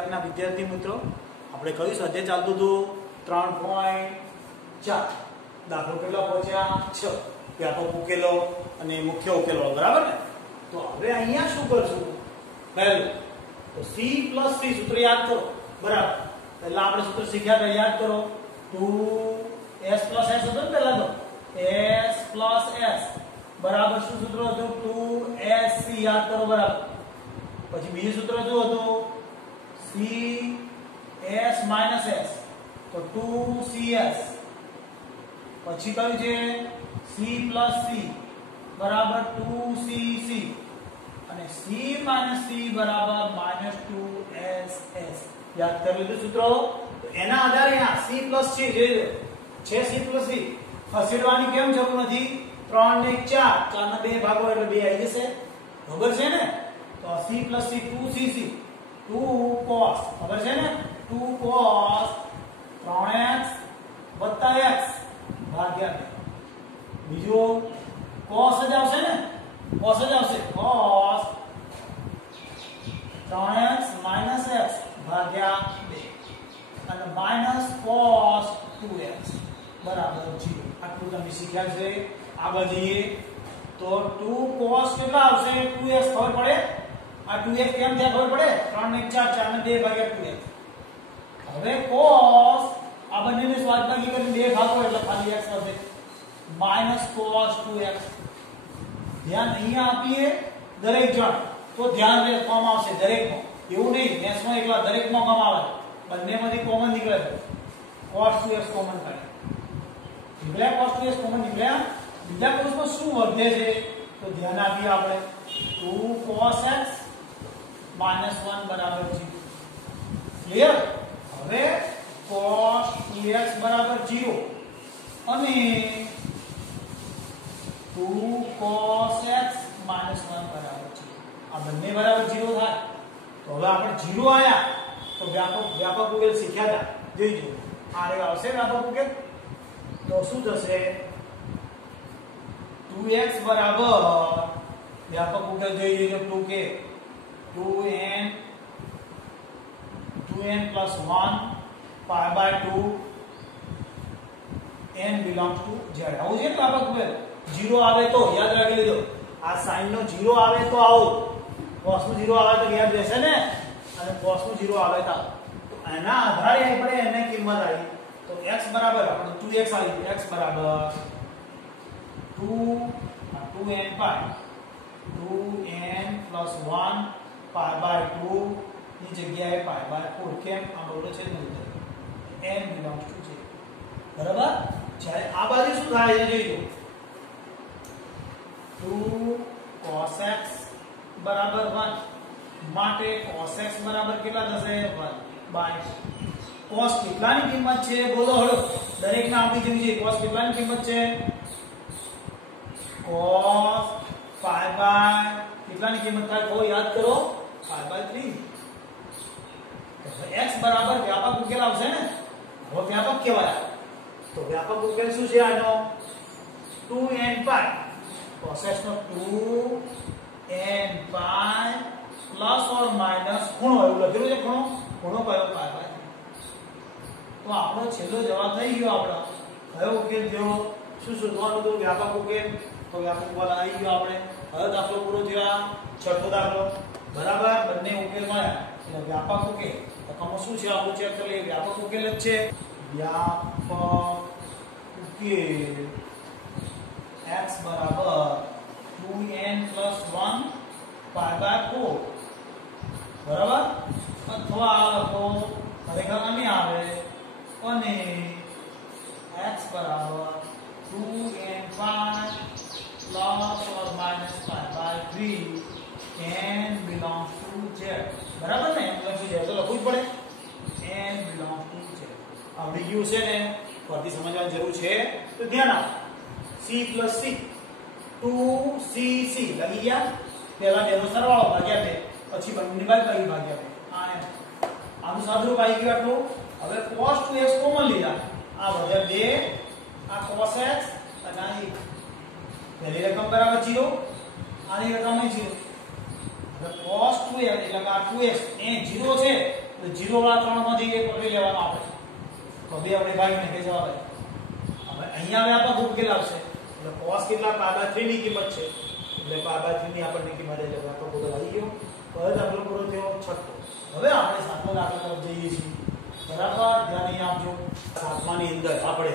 ક્લાસના વિદ્યાર્થી મિત્રો, આપણે કયું સ્વાધ્યાય ચાલતું હતું? 3.4 દાખલો કેટલા પહોંચ્યા? 6 વ્યાપક ઉકેલો અને મુખ્ય ઉકેલો, બરાબર ને? તો હવે અહીંયા શું કરશું? પહેલું તો c + c સૂત્ર યાદ કરો, બરાબર? પહેલા આપણે સૂત્ર શીખ્યા હતા, યાદ કરો. 2s + s હતું ને પહેલા તો s + s બરાબર શું સૂત્ર હતું? 2sc યાદ કરો, બરાબર? પછી બીજું સૂત્ર શું હતું? cs - s તો 2cs. પછી કયું છે? c + c બરાબર 2cc અને c - c બરાબર -2ss. યાદ કરી લીધું સૂત્રો? તો એના આધારે આ c + c જોઈ લો છે. c + c ખસેડવાની કેમ જરૂર નથી? 3 ને 4 4 ના 2 ભાગો એટલે 2 આવી જશે, ખબર છે ને? તો c + c 2cc 2 cos, ખબર છે ને? 2 cos 3x + x ભાગ્યા 2. બીજું cos જ આવશે ને? cos જ આવશે. cos 3x - x ભાગ્યા 2 અને માઈનસ cos 2x બરાબર 0. આટલું તમે શીખ્યા છે. આગળ જઈએ તો 2 cos કેટલા આવશે? 2x ખબર પડે? આ 2x કેમ થયા ખબર પડે? 3 ને 4 4 ને 2 ભાગ્યા 2x. હવે cos આ બંનેને સ્વાધ્યાય કરીને 2 ભાગો એટલે ખાલી x આવશે -cos 2x. ધ્યાન અહીંયા આપીએ દરેક જણ તો ધ્યાન રાખવામાં આવશે દરેકમાં, એવું નહીં મેથ્સમાં એકલા દરેકમાં કામ આવે. બંનેમાંથી કોમન નીકળે છે. cos 2x કોમન થાય નીકળ્યા, cos 2x કોમન નીકળ્યા. બીજા કોર્સમાં શું વધે છે તો ધ્યાન આપીએ આપણે. 2 cos x - 1 બરાબર 0. ક્લિયર? હવે cos 2x બરાબર 0 અને 2 cos x - 1 બરાબર 0. આ બંને બરાબર 0 થાય. તો હવે આપણે 0 આયા તો વ્યાપક ઉકેલ શીખ્યા હતા, જોઈજો. આ રે આવશે વ્યાપક ઉકેલ. તો શું થશે? 2x બરાબર વ્યાપક ઉકેલ જોઈ લેજો. 2k 2n + 1 pi/2 n belongs to z. આવું છે વ્યાપક ઉકેલ. 0 આવે તો યાદ રાખી લેજો. આ સાઈન નો 0 આવે તો આવો, cos નો 0 આવે તો યાદ રહેશે ને, અને cos નો 0 આવે તો એના આધારે આપણે એને કિંમત આવી. તો x બરાબર આપણે 2x આવી. x બરાબર 2n pi 2n + 1 pi/2 ની જગ્યાએ pi/4. કેમ? આ બરોબર છે ને, n belongs to z. બરાબર? જ્યારે આ બાજુ શું થાય છે જોઈજો. 2 cos x બરાબર 1 માટે cos x બરાબર કેટલા થશે? 1/2. cos કેટલાની કિંમત છે બોલો હળો? દરેકને આપી દેવી છે. cos કેટલાની કિંમત છે? cos કેટલાની કિંમત થાય? તો યાદ કરો, pi/3. x બરાબર વ્યાપક ઉકેલ આવશે ને? હવે વ્યાપક કહેવાય. તો વ્યાપક ઉકેલ શું છે આનો? 2n pi cos x નો 2n pi plus or minus ખૂણો, એવું લખેલું છે. ખૂણો કયો? pi/3. તો આપણો છેલ્લો જવાબ થઈ ગયો. આપણો કયો ઉકેલ થયો? શું શોધવાનું હતું? વ્યાપક ઉકેલ. તો વ્યાપક ઉકેલ આવી ગયો આપણે. હવે દાખલો પૂરો થયો. છઠ્ઠો દાખલો, બરાબર? બંને ઉકેલ મળ્યા એટલે વ્યાપક ઉકેલ. તો કમો શું છે આપણું? ચેક કરીએ. વ્યાપક ઉકેલ જ છે. વ્યાપક ઉકેલ x બરાબર 2n + 1 pi/4 બરાબર? અથવા આ લખો, ખરેખર નહીં આવે, અને x બરાબર 2n pi + or -pi/3 n belongs to z. બરાબર ને? એમ લખી જાય તો લખવું જ પડે. n belongs to z. આવડી ગયું છે ને? ફરીથી સમજવાની જરૂર છે તો ધ્યાન આપો. c + c 2cc લખી ગયા. પહેલા બેનો સરવાળો ભાગ્યા 2, પછી બંને ભાગ્યા 2. આ એમ આનું સાદુરૂપ આવી ગયું આટલું. હવે cos 2x કોમન લીધા. આ વધ્યા 2, આ cos x અને આ 1. પહેલી રકમ બરાબર 0, આની રકમ 0. હવે cos 2x એટલે કે આ 2x એ 0 છે તો 0 વાળા ત્રણમાંથી એક પકડી લેવાનો આપણે, તો બે આપણે ભાગીને કે જવાબ આવે. હવે અહીંયા વ્યાપક ઉકેલ આવશે એટલે cos કેટલા π/3 ની કિંમત છે એટલે π/3 ની આપણને કિંમત એટલે વ્યાપક ઉકેલ આવી ગયો. હવે દાખલો પૂરો થયો છઠ્ઠો. હવે આપણે સાતમા દાખલા તરફ જઈએ છીએ. બરાબર, ધ્યાન અહીં આપજો. સાતમાની અંદર આપણે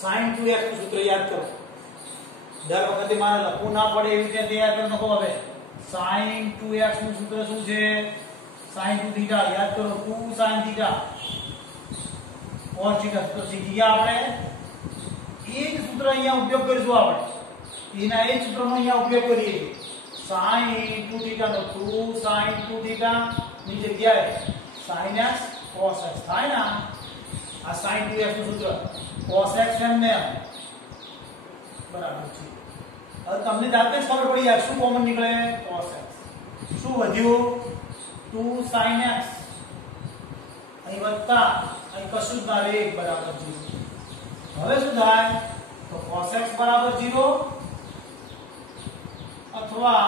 sin 2x નું સૂત્ર યાદ કરો. દર વખતે મારે લખવું ના પડે એવી રીતે યાદ કરી નાખો. હવે sin 2x નું સૂત્ર શું છે? sin 2 θ યાદ કરો. 2 sin θ cos θ તો શીખી ગયા આપણે. એ જ સૂત્ર અહીંયા ઉપયોગ કરીશું આપણે. એના એ જ સૂત્રનો અહીંયા ઉપયોગ કરીએ છીએ. sin 2 θ નો 2 sin 2 θ ની જગ્યાએ sin x cos x થાય ને. આ sin 2x નું સૂત્ર cos x એમને બરાબર છે. હવે તમને જાતે જ ખબર પડી જાય શું કોમન નીકળે? cos x. શું વધ્યું? 2 sin x. અહીં વત્તા અહીં કશું જ ના રહે, 1 બરાબર 0. હવે શું થાય? તો cos x બરાબર 0 અથવા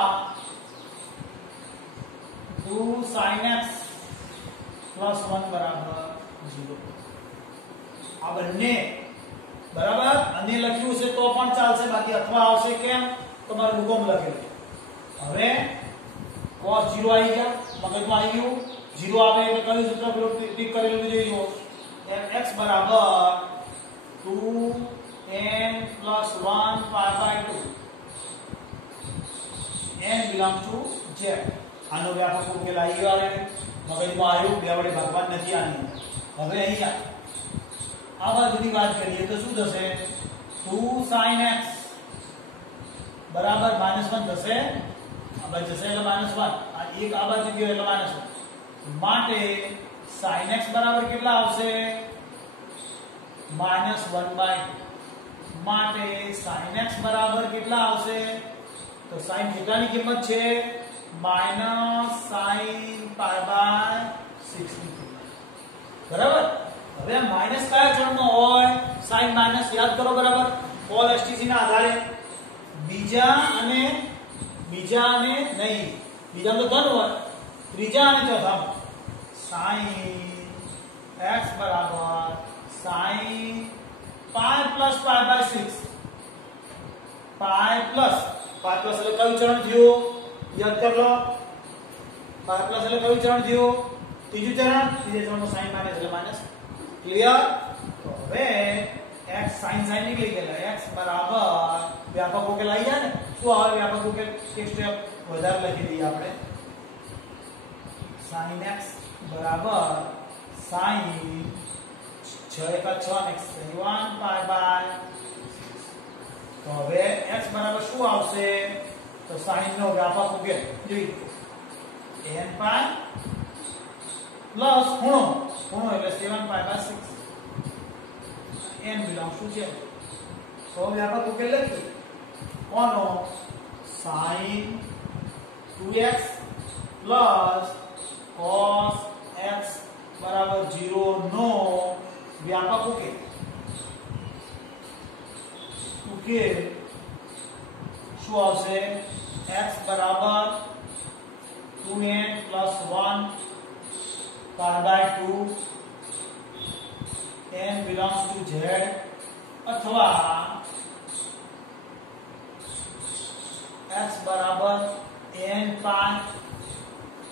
2 sin x plus 1 બરાબર 0. આ બંને બરાબર અને લખ્યું છે તો પણ ચાલશે, બાકી અથવા આવશે કેમ? તમારે હુકમ લખેલું. હવે cos 0 આવી ગયા, મગજમાં આવી ગયું. 0 આવે એટલે કયું સૂત્ર પેલું ટીક કરેલું જોઈજો. x બરાબર 2n plus 1 π/2 n belongs to z. આનો વ્યાપક ઉકેલ આવી ગયો. મગજમાં આવ્યું, બે વડે ભાગવાનું નથી આની. હવે અહીંયા આ બાજુની વાત કરીએ તો શું થશે? 2 sin x બરાબર -1 થશે. આ બાજુ જશે એટલે -1. આ એક આ બાજુ ગયો એટલે -1. માટે sin x બરાબર કેટલા આવશે? -1/2. માટે sin x બરાબર કેટલા આવશે? તો sin કેટલાની કિંમત છે? -sin π/6 ની કિંમત. બરાબર. હવે આ માઈનસ કયા ચલમાં હોય? sin માઈનસ યાદ કરો. બરાબર, cos stc ના આધારે બીજા અને નહીં, બીજા તો ધન હોય, ત્રીજા અને ચોથામાં sin x બરાબર sin π plus π/6. π plus એટલે કયું ચરણ થયું? યાદ કરી લો. π plus એટલે કયું ચરણ થયું? ત્રીજું ચરણ. ત્રીજા ચરણમાં sin માઈનસ એટલે માઈનસ. ક્લિયર? તો હવે x sin નીકળી ગયેલા. x બરાબર વ્યાપક ઉકેલ આવી જાય ને. શું આવે વ્યાપક ઉકેલ? એક સ્ટેપ વધારે લખી દઈએ આપણે. sin x બરાબર sin 6 * 6 ને 7 π/6. તો હવે x બરાબર શું આવશે? તો sin નો વ્યાપક ઉકેલ જોઈએ. n π પ્લસ ખૂણો એટલે 7 π/6. n belongs to z. તો વ્યાપક ઉકેલ લખીએ. કોનો? sin 2x plus cos x બરાબર 0 નો વ્યાપક ઉકેલ. શું આવશે? x બરાબર 2n plus 1 π/2 n belongs to z અથવા x બરાબર n π.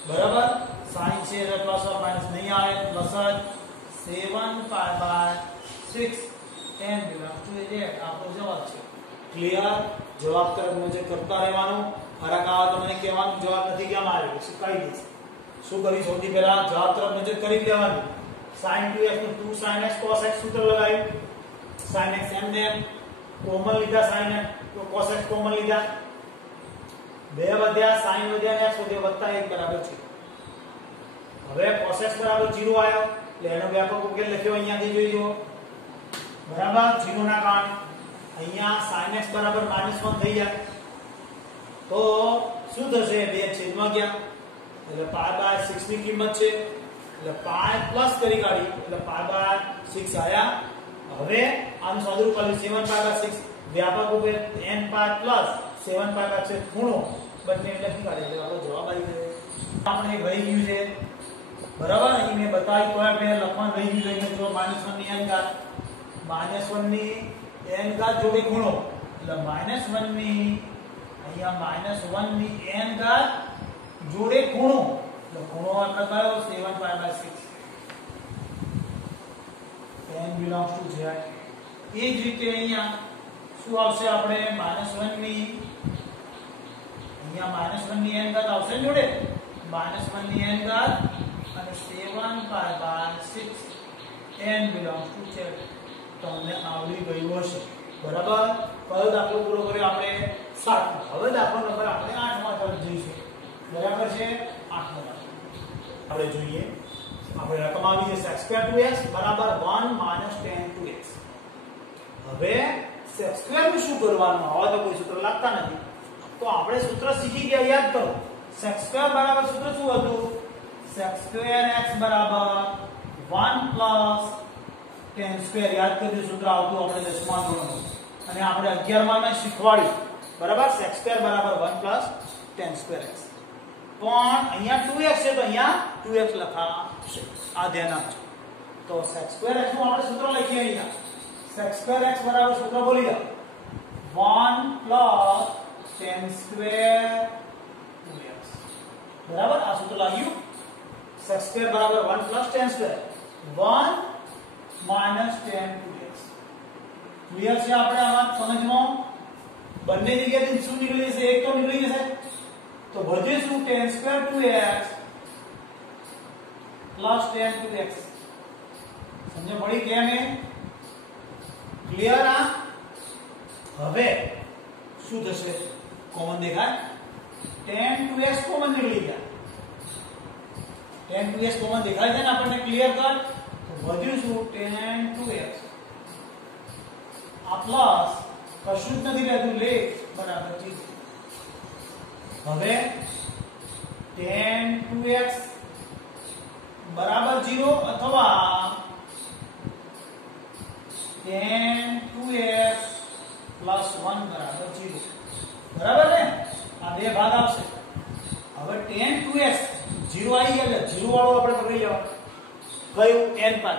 બરાબર, sin છે એટલે પ્લસ ઓર માઈનસ નહીં આવે, પ્લસ જ 7 π/6 n belongs to z. આપણો જવાબ છે. ક્લિયર? જવાબ તરફ નજર કરતા રહેવાનું. ફરક આવે તો મને કહેવાનું જવાબ નથી કેમ આવ્યો, શીખવાડી દઈશ. શું કરી? સૌથી પહેલા જવાબ તરફ નજર કરી લેવાનું. sin 2x નું 2 sin x cos x સૂત્ર લગાવ્યું. sin x એમને કોમન લીધા, sin x તો cos x કોમન લીધા. બે વધ્યા, sin વધ્યા અને x વધ્યો, વત્તા 1 બરાબર છે. હવે cos x બરાબર 0 આવ્યો એટલે એનો વ્યાપક ઉકેલ લખ્યો. અહીંયાથી જોઈ જુઓ. બરાબર, 0 ના કારણે અહીંયા sin x બરાબર -1 થઈ જાય. તો શું થશે? બે છેદમાં ગયા એટલે π/6 ની કિંમત છે એટલે π પ્લસ કરી કાઢી એટલે π/6 આયા. હવે આનું સાદુરૂપ કરી 7 π/6 વ્યાપક ઉકેલ n π પ્લસ 7 π/6 ખૂણો બંને લખી કાઢે એટલે આપણો જવાબ આવી ગયો. આપણે રહી ગયું છે બરાબર અહીં મેં બતાવી તો આપણે લખવાનું રહી ગયું એટલે જો -1 ની n ઘાત -1 ની n ઘાત જોડે ખૂણો એટલે -1 ની અહીંયા -1 ની n ઘાત જોડે ખૂણો એટલે ખૂણો આપણે કયો 7π/6 n belongs to z એ જ રીતે અહીંયા શું આવશે આપણે -1 ની અહીંયા -1 ની n ઘાત આવશે જોડે -1 ની n ઘાત અને 7π/6 n belongs to z તમને આવડી ગયું હશે બરાબર કયો દાખલો પૂરો કર્યો આપણે 7 હવે દાખલો નંબર આપણે 8 માં તરફ જઈશું બરાબર છે 8 માં આપણે જોઈએ આપણે રકમ આવી છે sec²2x = 1 - tan2x હવે sec² નું શું કરવાનું હવે તો કોઈ સૂત્ર લાગતા નથી તો આપણે સૂત્ર શીખી ગયા યાદ કરો sec² બરાબર સૂત્ર શું હતું sec²x = 1 + tan² યાદ કરજો સૂત્ર આવતું આપણે 10મા ધોરણમાં અને આપણે 11મા માં શીખવાડ્યું બરાબર sec² = 1 + tan²x પણ અહીંયા 2x છે તો અહીંયા 2x લખાશે આ ધ્યાન આપજો તો sec²x નું આપણે સૂત્ર લખીએ અહીંયા sec²x બરાબર સૂત્ર બોલી જાઓ 1 + tan²2x બરાબર આ સૂત્ર લાગ્યું sec² = 1 + tan², 1 - tan2x ક્લિયર છે આપણે આ વાત સમજમાં બંને જગ્યાએથી શું નીકળી જશે એક તો નીકળી જશે તો વધે શું tan²2x + tan2x સમજ પડી કેમ હે ક્લિયર આ હવે શું થશે કોમન દેખાય tan2x કોમન નીકળી ગયા tan2x કોમન દેખાય છે ને આપણને ક્લિયર કર તો વધ્યું શું tan2x આ પ્લસ કશું જ નથી રહેતું લે બરાબર છે હવે tan2x = 0 અથવા tan2x + 1 = 0 બરાબર ને આ બે ભાગ આવશે હવે tan2x 0 આવી ગયા એટલે 0 વાળો આપણે પકડી લેવા કયું n પર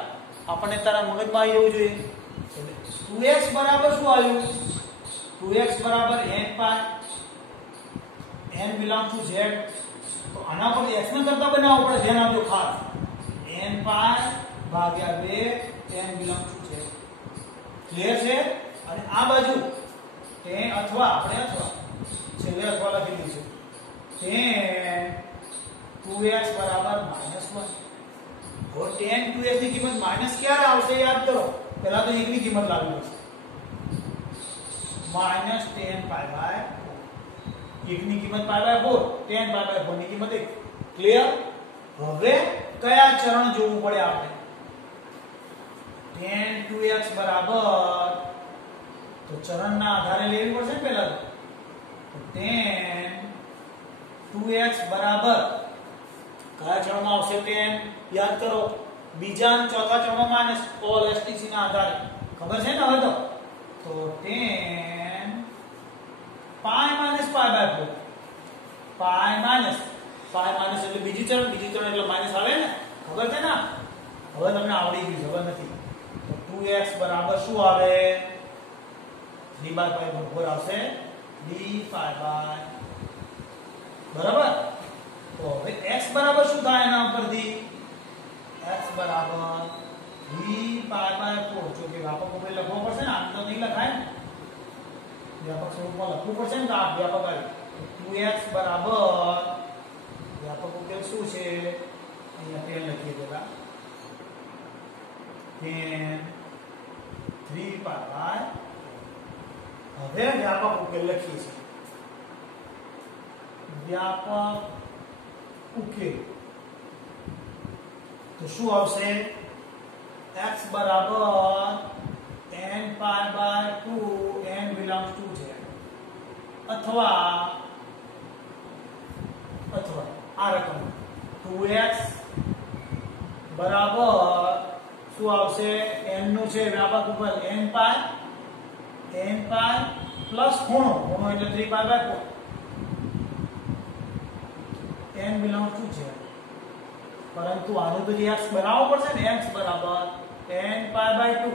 આપણને તારા મગજમાં આવી જવું જોઈએ 2x બરાબર શું આવ્યું 2x બરાબર n પર n belongs to z તો આના પર x ને કરતા બનાવવો પડે ધ્યાન આપજો ખાસ n pi ભાગ્યા 2 n belongs to z clear છે અને આ બાજુ tan અથવા આપણે અથવા છેલ્લે અથવા લખી દઈશું tan 2x બરાબર -1 તો tan2x ની કિંમત માઈનસ ક્યારે આવશે યાદ કરો પહેલા તો 1 ની કિંમત લાવવી પડશે -10π/4 1 ની કિંમત π/4 10π/4 ની કિંમત 1 ક્લિયર હવે કયા ચરણ જોવું પડે આપણે tan2x બરાબર તો ચરણના આધારે લેવી પડશે ને પહેલા તો tan2x બરાબર કયા ચરણમાં આવશે tan યાદ કરો બીજા અને ચોથા ચરણમાં માઈનસ ઓલ STC ના આધારે ખબર છે ને હવે તો tan π - π/4 π માઈનસ એટલે બીજી ચરણ એટલે માઈનસ આવે ને ખબર છે ને હવે તમને આવડી ગયું ખબર નથી તો 2x બરાબર શું આવે d/π/4 આવશે d/π બરાબર તો હવે x બરાબર શું થાય એના ઉપરથી x બરાબર d/π/4 જો કે વ્યાપક ઉપર લખવો પડશે ને આમ તો નહીં લખાય ને વ્યાપક સ્વરૂપમાં લખવું પડશે ને તો આ વ્યાપક આવી 2x બરાબર વ્યાપક ઉકેલ શું છે અહીંયા 10 લખીએ પેલા 3π હવે વ્યાપક ઉકેલ લખીએ છીએ વ્યાપક ઉકેલ તો શું આવશે x બરાબર n/2 n belongs to z અથવા આ રકમ 2x બરાબર શું આવશે n નું છે વ્યાપક ઉપર n પ્લસ ખૂણો એટલે 3π/4 n belongs to z પરંતુ આનું તો જે x બનાવવો પડશે ને, x બરાબર n પાઈ બાય 2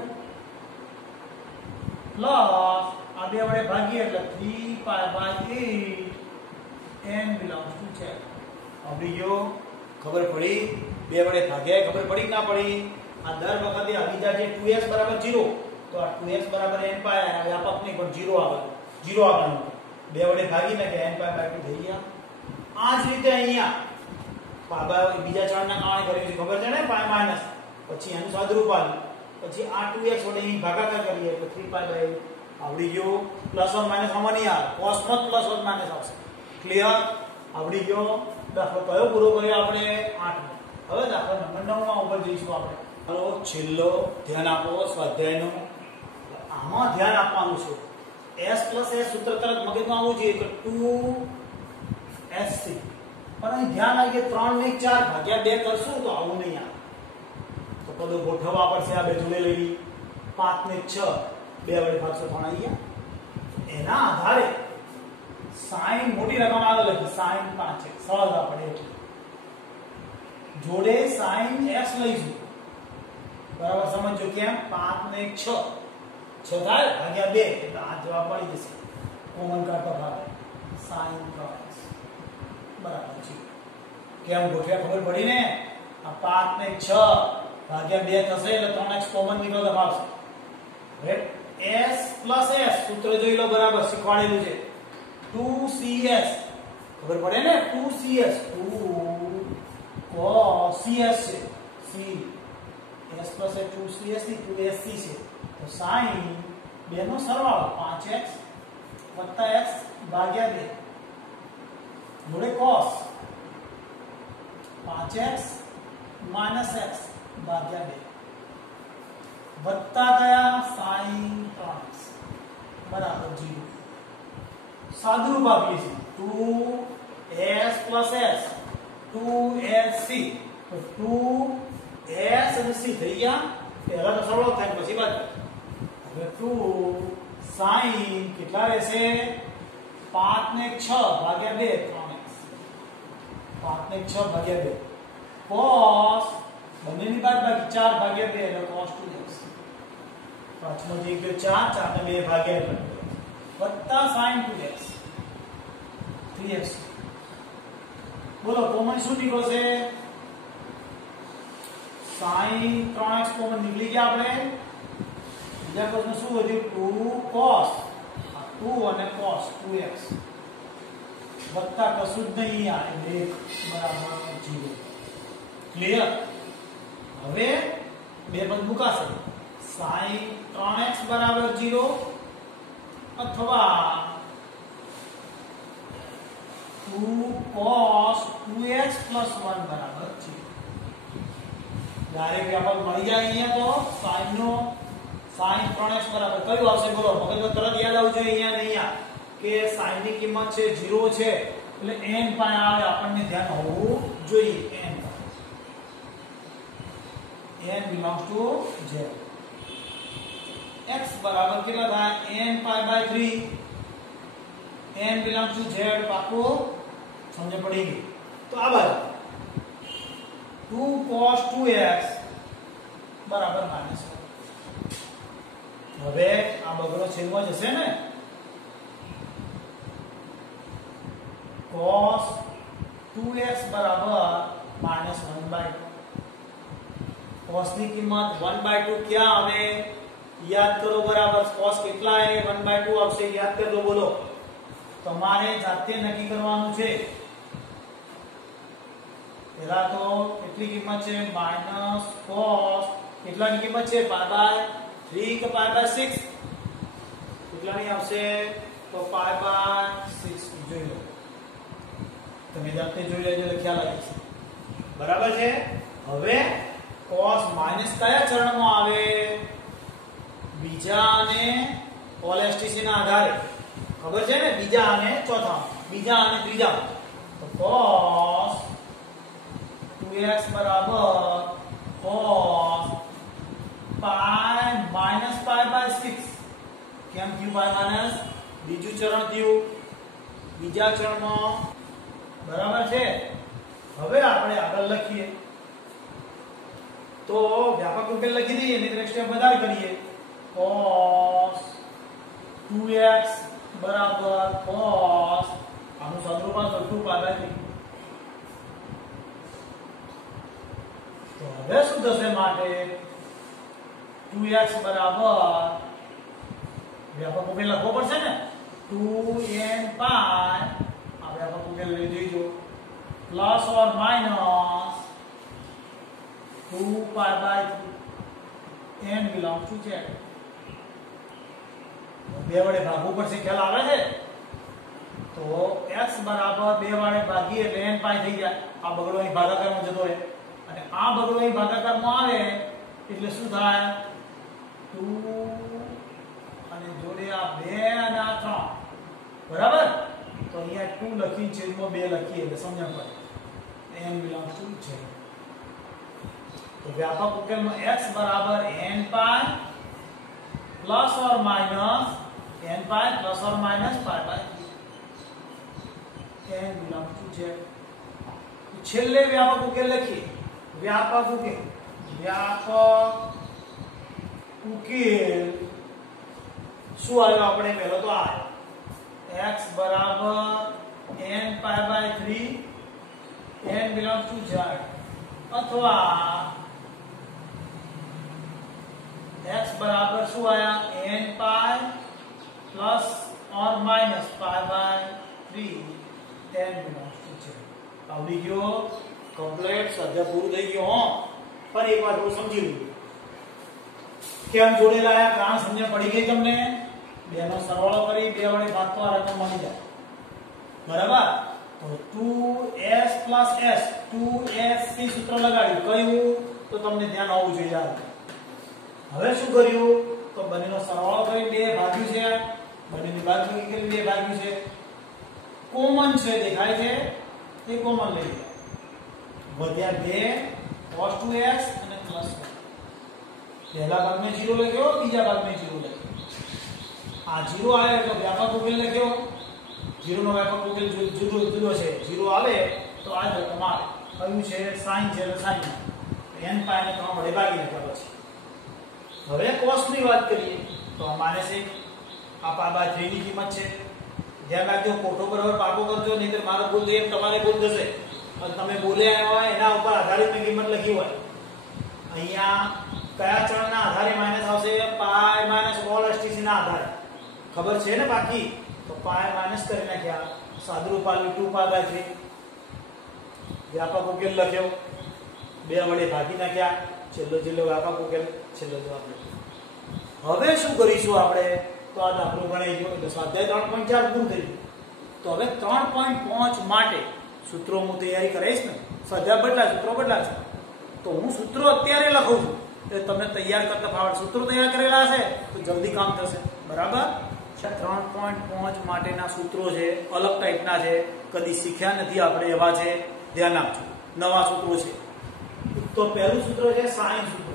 પ્લસ આ બે વડે ભાગીએ એટલે 3 pi by 8 n belongs to z. આવડી ગયો? ખબર પડી? બે વડે ભાગ્યા ખબર પડી ના પડી? આ દર વખતે આવી જાય છે 2x બરાબર 0, તો આ 2x બરાબર n પાઈ વ્યાપક નહીં પણ 0 આવે, 0 આવવાનું. બે વડે ભાગીને કે n પાઈ બાય 2 થઈ ગયા. આ જ રીતે અહીંયા પાઈ બીજા ચલના કારણે કર્યું છે ખબર છે ને, પાઈ માઈનસ, પછી એનું સાદુરૂપ આવ્યું, પછી આ 2x વડે અહીં ભાગાકાર કરીએ તો 3 પાઈ બાય 8. આવડી ગયો? પ્લસ ઓર માઈનસ આમાં નહીં આવે, cos માં પ્લસ ઓર માઈનસ આવશે. ક્લિયર? આવડી ગયો? દાખલો કયો પૂરો કર્યો આપણે? 8. હવે દાખલો નંબર 9 માં ઉપર જઈશું આપણે. ચાલો છેલ્લો ધ્યાન આપો સ્વાધ્યાયનો. આમાં ધ્યાન આપવાનું છે s s સૂત્ર તરત મગજમાં આવવું જોઈએ કે 2sc. પણ અહીં ધ્યાન રાખીએ 3 ને 4 ભાગ્યા 2 કરશું તો આવું નહીં આવે. તો પદો ગોઠવવા પડશે. આ બે જોડે લઈ 5 ને 6 બે વડે ભાગશો પણ અહીંયા એના આધારે sin મોટી રકમ આગળ લખી sin 5x સહજ આપણે એટલે જોડે sin x લઈશું. બરાબર સમજો કેમ? 5 ને 6 6 થાય ભાગ્યા 2 એટલે આ જવાબ મળી જશે. કોમન કાઢતા ભાગે sin 3x બરાબર છે. કેમ ગોઠવ્યા ખબર પડી ને? આ 5 ને 6 ભાગ્યા 2 થશે એટલે 3x કોમન નીકળો તો આવશે. હવે s s સૂત્ર જોઈ લો, બરાબર શીખવાડેલું છે. 2cs ખબર પડે ને? 2cs 2 cos cs છે. c s plus 2cs ની 2sc છે. તો sin 2 નો સરવાળો 5x x ભાગ્યા 2 જોડે cos 5x x ભાગ્યા 2 વત્તા કયા? sin 3x બરાબર 0. સાદુરૂપ આપીએ છીએ 2s plus s 2sc. તો 2s અને c થઈ ગયા. પહેલા તો સરવાળો થાય પછી બાદ. હવે 2 sin કેટલા રહેશે? 5 ને 6 ભાગ્યા 2 3x 5 ને 6 ભાગ્યા 2 cos બંનેની બાદ બાકી 4 ભાગ્યા 2 એટલે cos 2x. 5 નો 1 4 4 ને 2 ભાગ્યા 2 વત્તા sin 2x 3x. બોલો કોમન શું નીકળશે? sin 3x કોમન નીકળી ગયા આપણે. બીજા પ્રશ્ન શું વધ્યું? 2 cos 2 અને cos 2x વત્તા કશું જ નહીં આ 1 બરાબર 0. ક્લિયર? હવે બે પદ મુકાશે. sin 3x બરાબર 0 અથવા 2 cos 2x plus 1 બરાબર 0. ડાયરેક્ટ વ્યાપક મળી જાય અહીંયા. તો sin નો sin 3x બરાબર કયું આવશે? બોલો મગજમાં તરત યાદ આવવું જોઈએ. અહીંયા ને અહીંયા કે sin ની કિંમત છે 0 છે એટલે n પાઈ આવે. આપણને ધ્યાન હોવું જોઈએ. n belongs to z. x બરાબર કેટલા થાય? n pi by 3. n belongs to z. પાકો સમજ પડી ગઈ? તો આ બાજુ 2 cos 2x બરાબર -1. હવે આ બગડો છેદમાં જશે ને? cos 2x બરાબર -1/2. cos ની કિંમત 1/2 ક્યાં આવે? યાદ કરો બરાબર. cos કેટલા આવે? 1/2 આવશે. યાદ કરજો. બોલો તમારે જાતે નક્કી કરવાનું છે. પહેલા તો કેટલી કિંમત છે? -cos કેટલાની કિંમત છે? π/3 કે π/6 કેટલાની આવશે? તો π/6 જોઈ લો. તમે જાતે જોઈ લેજો એટલે ખ્યાલ આવી જશે. બરાબર છે? હવે cos માઈનસ કયા ચરણમાં આવે? બીજા અને OLSTC ના આધારે. ખબર છે ને? બીજા અને ચોથા, બીજા અને ત્રીજા. તો cos 2x બરાબર cos π-π/6. કેમ થયું π-? બીજું ચરણ થયું. બીજા ચરણમાં બરાબર છે. હવે આપણે આગળ લખીએ તો વ્યાપક ઉકેલ લખી દઈએ નહીતર એક સ્ટેપ વધારે કરીએ cos 2x બરાબર cos આનું સાદુરૂપ 2π/3 તો હવે શું થશે માટે 2x બરાબર વ્યાપક ઉકેલ લખવો પડશે ને 2n π આ વ્યાપક ઉકેલ લઈ દેજો plus or minus 2π/3 n belongs to z બે વડે ભાગવું પડશે ખ્યાલ આવે છે તો x બરાબર 2 વડે ભાગીએ એટલે n π થઈ જાય આ બગડો અહીં ભાગાકારમાં જતો રહે અને આ બગડો અહીં ભાગાકારમાં આવે એટલે શું થાય 2 અને જોડે આ 2 અને આ 3 બરાબર તો અહીંયા 2 લખી છેદમાં 2 લખીએ એટલે સમજણ પડે n belongs to z तो व्यापक उकेल में x बराबर n π प्लस और माइनस n π प्लस और minus π/3 n belongs to z तो છેલ્લે व्यापक उकेल લખીએ व्यापक उकेल શું આવ્યો આપણે પહેલો તો આ x બરાબર n π/3 n belongs to z अथवा x बराबर शू आया n π प्लस और minus π/3 n belongs to z આવડી ગયો કમ્પ્લીટ સ્વાધ્યાય પૂરું થઈ ગયો હો ફરી એકવાર થોડું સમજી લો કેમ જોડેલા આયા કારણ સમજણ પડી ગઈ તમને બેનો સરવાળો કરી બે વડે ભાગતો આ રકમ મળી જાય બરાબર તો 2s s 2s થી સૂત્ર લગાડ્યું કયું તો તમને ધ્યાન આવવું જોઈએ યાર હવે શું કર્યું તો બંનેનો સરવાળો કરી 2 ભાગ્યું છે બંનેની બાદબાકી કરી 2 ભાગ્યું છે કોમન છે દેખાય છે એ કોમન લઈ લો વધ્યા 2 cos 2x અને પ્લસ 1 પહેલા ભાગમાં 0 લખ્યો બીજા ભાગમાં 0 લખ્યો આ 0 આવે એટલે વ્યાપક ઉકેલ લખ્યો 0 નો વ્યાપક ઉકેલ જુદો છે 0 આવે તો આ જ રકમ આવે કયું છે sin છે એટલે sin n π ને 3 વડે ભાગી નાખ્યા પછી હવે cos ની વાત કરીએ તો અમારે છે આ π/3 ની કિંમત છે ધ્યાન રાખજો કોઠો બરાબર પાકો કરજો નહીતર મારો ભૂલ થઈ તમારે ભૂલ થશે અને તમે બોલ્યા હોય એના ઉપર આધારિત ની કિંમત લખી હોય અહીંયા કયા ચલના આધારે માઈનસ આવશે π - lhtc ના આધારે ખબર છે ને બાકી તો π માઈનસ કરી નાખ્યા સાદુરૂપ આલ્યું 2π/3 વ્યાપક ઉકેલ લખ્યો બે વડે ભાગી નાખ્યા છેલ્લો વ્યાપક ઉકેલ છેલ્લો જવાબ લખ્યો હવે શું કરીશું આપણે તો આ દાખલો ગણાઈ ગયો એટલે સ્વાધ્યાય 3.4 પૂરું થઈ ગયું તો હવે 3.5 માટે સૂત્રો હું તૈયારી કરીશ ને સ્વાધ્યાય બદલાય સૂત્રો બદલાશે તો હું સૂત્રો અત્યારે લખું છું એટલે તમને તૈયાર કરતા ફાવડ સૂત્રો તૈયાર કરેલા હશે તો જલ્દી કામ થશે બરાબર 3.5 માટેના સૂત્રો છે અલગ ટાઈપના છે કદી શીખ્યા નથી આપણે એવા છે ધ્યાન આપજો નવા સૂત્રો છે તો પહેલું સૂત્ર છે સાઇન સૂત્ર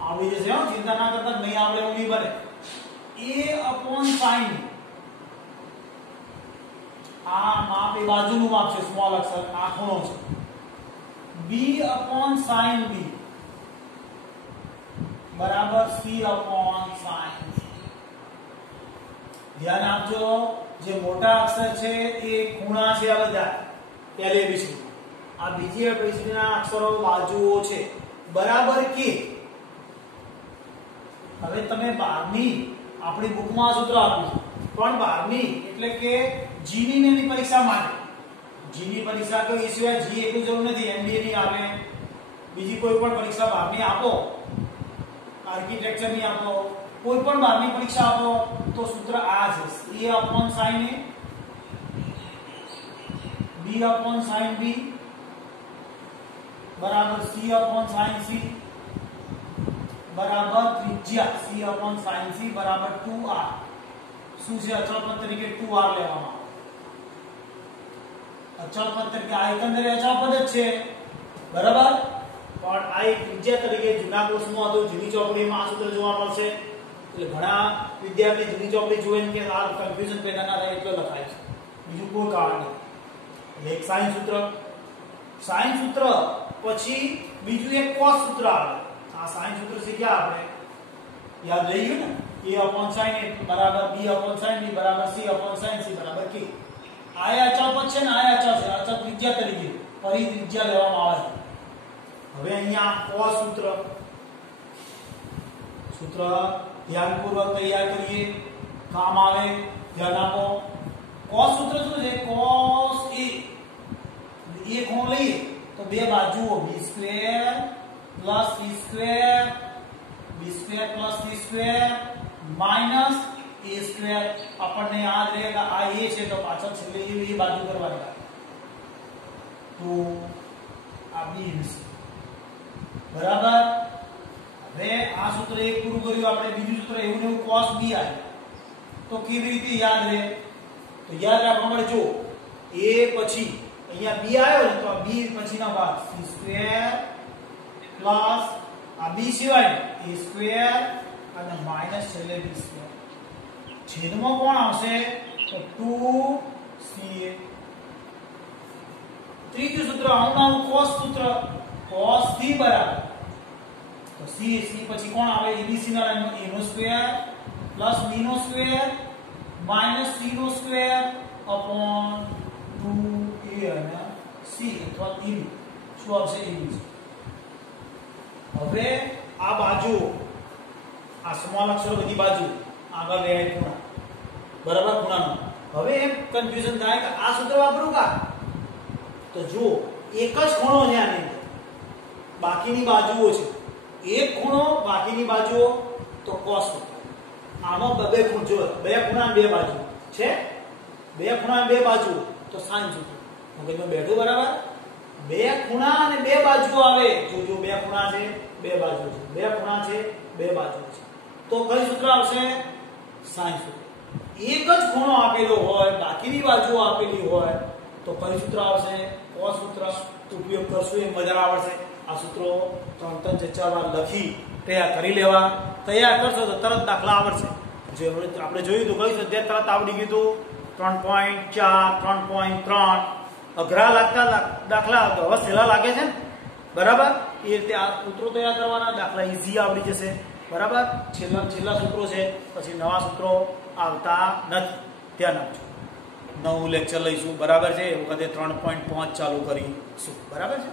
આવડી જશે હો ચિંતા ના કરતા નહીં આવડે એવું નહીં બને a/sin આ માપ એ બાજુનું માપ છે સ્મોલ અક્ષર આ ખૂણો છે b/sin b बराबर c/sin ધ્યાન આપજો જે મોટા અક્ષર છે એ ખૂણા છે આ બધા પહેલે બીજું આ બીજી અક્ષરના અક્ષરો બાજુઓ છે બરાબર કે હવે તમે 12ની આપણી બુકમાં સૂત્ર આપ્યું પણ 12ની એટલે કે જી ની પરીક્ષા માટે જી ની પરીક્ષા તો એ સિવાય જી એટલું જરૂર નથી એમબીએ ની આવે બીજી કોઈ પણ પરીક્ષા 12ની આપો આર્કિટેક્ચર ની આપો કોઈ પણ 12ની પરીક્ષા આપો તો સૂત્ર આ છે a/sin a b/sin b બરાબર c/sin c બરાબર ત્રિજ્યા c/sin c બરાબર 2r શું છે અચળ પદ તરીકે 2r લેવામાં અચળ પદ તરીકે આ એકંદરે અચળ પદ જ છે બરાબર પણ આ એક ત્રિજ્યા તરીકે જૂના કોર્સમાં હતું જૂની ચોપડીમાં આ સૂત્ર જોવા મળશે એટલે ઘણા વિદ્યાર્થી જૂની ચોપડી જોઈને કે આ કન્ફ્યુઝન પેદા ના થાય એટલે લખાય છે બીજું કોઈ કારણ નથી એક સાઇન સૂત્ર સાઈન સૂત્ર પછી બીજું એક કોસ સૂત્ર આવે. આ સાઈન સૂત્ર શીખ્યા આપણે, યાદ રહી ગયું ને? a/sin a બરાબર b/sin b બરાબર c/sin c બરાબર k. આ અચળ પદ છે ને, આ અચળ છે, અચળ ત્રિજ્યા તરીકે ફરી ત્રિજ્યા લેવામાં આવે છે. હવે અહીંયા કોસ સૂત્ર ધ્યાનપૂર્વક તૈયાર કરીએ, કામ આવે, ધ્યાન આપો. cos સૂત્ર શું છે? cos a એ ખૂણો લઈએ તો બે બાજુઓ b² + c² b² + c² minus a² આપણને યાદ રહે કે આ a છે તો પાછળ છેલ્લે એ બાજુ કરવાની, તો આ b બરાબર. હવે આ સૂત્ર એક પૂરું કર્યું આપણે, બીજું સૂત્ર એવું ને એવું cos b આવે તો કેવી રીતે યાદ રહે? તો યાદ રાખવા માટે જો a પછી અહીંયા b આવ્યો ને તો આ b પછીના ભાગ c² પ્લસ આ b સિવાય a² અને માઈનસ છેલ્લે b². છેદમાં કોણ આવશે? તો 2ca. ત્રીજું સૂત્ર આનું cos સૂત્ર, cos c બરાબર તો c પછી કોણ આવે? abc ના લાઈનમાં a² plus b² minus c² upon 2a અને c અથવા ab. શું આવશે? abc. હવે આ બાજુ આ સ્મોલ અક્ષરો બધી બાજુ આગળ રહે ખૂણા, બરાબર, ખૂણાનો. હવે એમ કન્ફ્યુઝન થાય કે આ સૂત્ર વાપરું કા? તો જો એક જ ખૂણો છે આની અંદર, બાકીની બાજુઓ છે. એક ખૂણો બાકીની બાજુઓ તો cos સૂત્ર. આમાં બે ખૂણો જો, બે ખૂણા બે બાજુ છે, બે ખૂણા બે બાજુ તો sin સૂત્ર. મગજમાં બેઠું બરાબર? બે ખૂણા અને બે બાજુ આવે. જો બે ખૂણા છે, બે બાજુ છે, બે ખૂણા છે, બે બાજુ છે, તો કઈ સૂત્ર આવશે? sin સૂત્ર. એક જ ખૂણો આપેલો હોય, બાકીની બાજુઓ આપેલી હોય તો કઈ સૂત્ર આવશે? cos સૂત્ર. ઉપયોગ કરશું એ મજા આવશે. આ સૂત્રો 3-4 વાર લખી તૈયાર કરી લેવા. તૈયાર કરશો તો તરત દાખલા આવડશે. જે આપણે જોયું હતું કઈ સ્વાધ્યાય તરત આવડી ગયું હતું 3.4 3.3 અઘરા લાગતા દાખલા તો હવે સહેલા લાગે છે ને, બરાબર. એ રીતે આ સૂત્રો તૈયાર કરવાના, દાખલા ઈઝી આવડી જશે, બરાબર. છેલ્લા સૂત્રો છે, પછી નવા સૂત્રો આવતા નથી. ધ્યાન આપજો. નવું લેક્ચર લઈશું, બરાબર છે. એ વખતે 3.5 ચાલુ કરીશું, બરાબર છે.